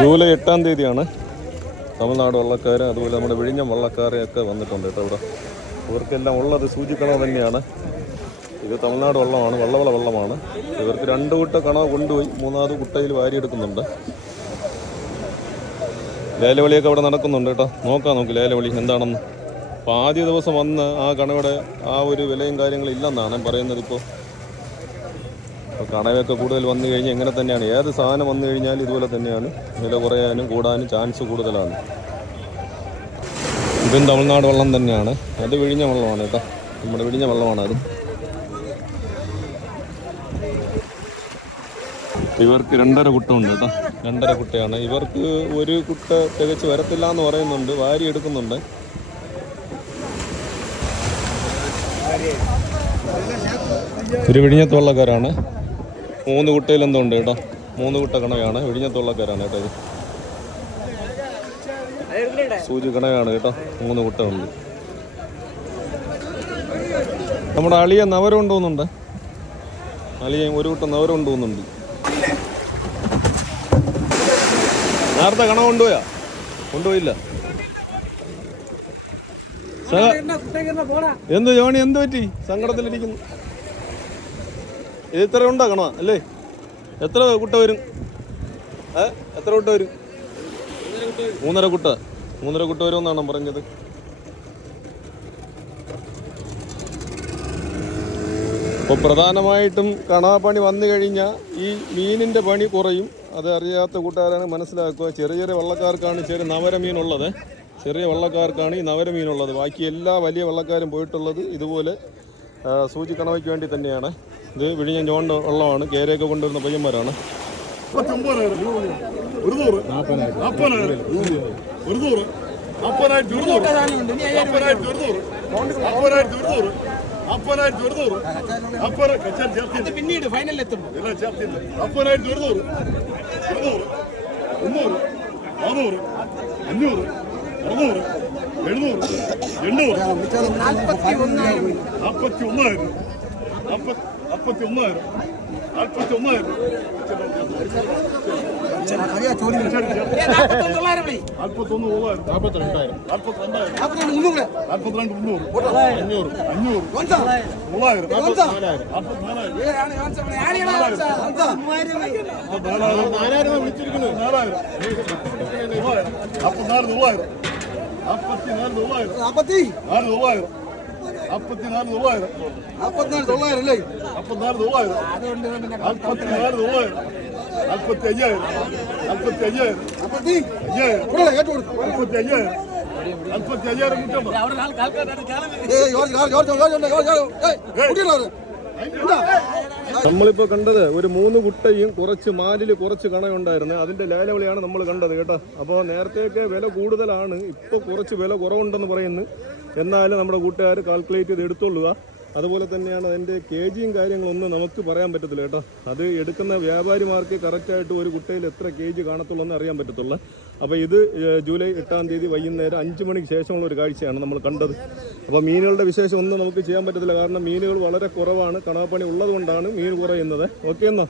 July 8-ാം തീയതിയാണ് തമിഴ്നാട് വള്ളക്കാർ അതുപോലെ നമ്മുടെ വിഴിഞ്ഞം വള്ളക്കാരെയൊക്കെ വന്നിട്ടുണ്ട് കേട്ടോ. ഇവിടെ ഇവർക്കെല്ലാം ഉള്ളത് സൂചിക്കണവ് തന്നെയാണ്. ഇത് തമിഴ്നാട് വള്ളമാണ്, വള്ളവള വള്ളമാണ്. ഇവർക്ക് 2 കുട്ട കണവ് കൊണ്ടുപോയി 3ാമത് കുട്ടയിൽ വാരിയെടുക്കുന്നുണ്ട്. ലേലവളിയൊക്കെ അവിടെ നടക്കുന്നുണ്ട് കേട്ടോ. നമുക്ക് ലേലവളി എന്താണെന്ന്. അപ്പോൾ ആദ്യ ദിവസം വന്ന് ആ കണവയുടെ ആ ഒരു വിലയും കാര്യങ്ങളും ഇല്ലെന്നാണ് പറയുന്നത്. ഇപ്പോൾ കണവയൊക്കെ കൂടുതൽ വന്നു കഴിഞ്ഞാൽ എങ്ങനെ തന്നെയാണ്, ഏത് സാധനം വന്നു കഴിഞ്ഞാൽ ഇതുപോലെ തന്നെയാണ്, വില കുറയാനും കൂടാനും ചാൻസ് കൂടുതലാണ്. ഇതും തമിഴ്നാട് വെള്ളം തന്നെയാണ്. അത് വിഴിഞ്ഞ വെള്ളമാണ് കേട്ടോ, നമ്മുടെ വിഴിഞ്ഞ വെള്ളമാണ് അത്. ഇവർക്ക് 2.5 കുട്ടമുണ്ട് കേട്ടോ, 2.5 കുട്ടയാണ്. ഇവർക്ക് 1 കുട്ട തികച്ച് വരത്തില്ല എന്ന് പറയുന്നുണ്ട്, വാരി എടുക്കുന്നുണ്ട്. ഒരു വിഴിഞ്ഞത്ത് വള്ളക്കാരാണ്. 3 കുട്ടയിൽ എന്തോ ഉണ്ട് കേട്ടോ, 3 കുട്ട കണവയാണ്. വിഴിഞ്ഞത്ത് വള്ളക്കാരാണ് കേട്ടോ. ഇത് സൂചി കണവയാണ് കേട്ടോ, 3 കുട്ട ഉണ്ട്. നമ്മുടെ അളിയ നവരം കൊണ്ടുപോകുന്നുണ്ട്, അളിയ 1 കുട്ട നവരം കൊണ്ടുപോകുന്നുണ്ട്. നേരത്തെ കണവ കൊണ്ടുപോയില്ല. എന്ത് ജോണി, എന്ത് പറ്റി? സങ്കടത്തിലിരിക്കുന്നു. ഇത് ഇത്ര ഉണ്ടോ കണവ അല്ലേ? എത്ര കുട്ട വരും? എത്ര കുട്ട വരും? 3.5 കുട്ട. 3.5 കുട്ട വരുമെന്നാണ് പറഞ്ഞത്. അപ്പോൾ പ്രധാനമായിട്ടും കണവപ്പണി വന്നു കഴിഞ്ഞാൽ ഈ മീനിൻ്റെ പണി കുറയും. അത് അറിയാത്ത കൂട്ടുകാരാണ് മനസ്സിലാക്കുക. ചെറിയ വള്ളക്കാർക്കാണ് ചെറിയ നവരമീനുള്ളത്, ചെറിയ വള്ളക്കാർക്കാണ് ഈ നവരമീനുള്ളത്. ബാക്കി എല്ലാ വലിയ വള്ളക്കാരും പോയിട്ടുള്ളത് ഇതുപോലെ സൂചി കണവയ്ക്ക് വേണ്ടി തന്നെയാണ്. ഇത് വിഴിഞ്ഞം ജോണ്ട വള്ളമാണ്, കേരയൊക്കെ കൊണ്ടുവരുന്ന പയ്യന്മാരാണ്. പിന്നീട് ഫൈനലിൽ എത്തും. 45,000. നമ്മളിപ്പോൾ കണ്ടത് ഒരു 3 കുട്ടയും കുറച്ച് മാലിൽ കുറച്ച് കണയുണ്ടായിരുന്നു. അതിൻ്റെ ലേലവിളിയാണ് നമ്മൾ കണ്ടത് കേട്ടോ. അപ്പോൾ നേരത്തെയൊക്കെ വില കൂടുതലാണ്, ഇപ്പോൾ കുറച്ച് വില കുറവുണ്ടെന്ന് പറയുന്നു. എന്നാലും നമ്മുടെ കൂട്ടുകാർ കാൽക്കുലേറ്റ് ചെയ്ത് എടുത്തോളുക. അതുപോലെ തന്നെയാണ് അതിൻ്റെ KG-യും കാര്യങ്ങളൊന്നും നമുക്ക് പറയാൻ പറ്റത്തില്ല കേട്ടോ. അത് എടുക്കുന്ന വ്യാപാരിമാർക്ക് കറക്റ്റായിട്ട് ഒരു കുട്ടയിൽ എത്ര KG കാണത്തുള്ളൂ എന്ന് അറിയാൻ പറ്റത്തുള്ളൂ. അപ്പോൾ ഇത് ജൂലൈ 8-ാം തീയതി വൈകുന്നേരം 5 മണിക്ക് ശേഷമുള്ള ഒരു കാഴ്ചയാണ് നമ്മൾ കണ്ടത്. അപ്പോൾ മീനുകളുടെ വിശേഷം ഒന്നും നമുക്ക് ചെയ്യാൻ പറ്റത്തില്ല, കാരണം മീനുകൾ വളരെ കുറവാണ്. കണവപ്പണി ഉള്ളത് കൊണ്ടാണ് മീൻ കുറയുന്നത്. ഓക്കെ എന്നാ.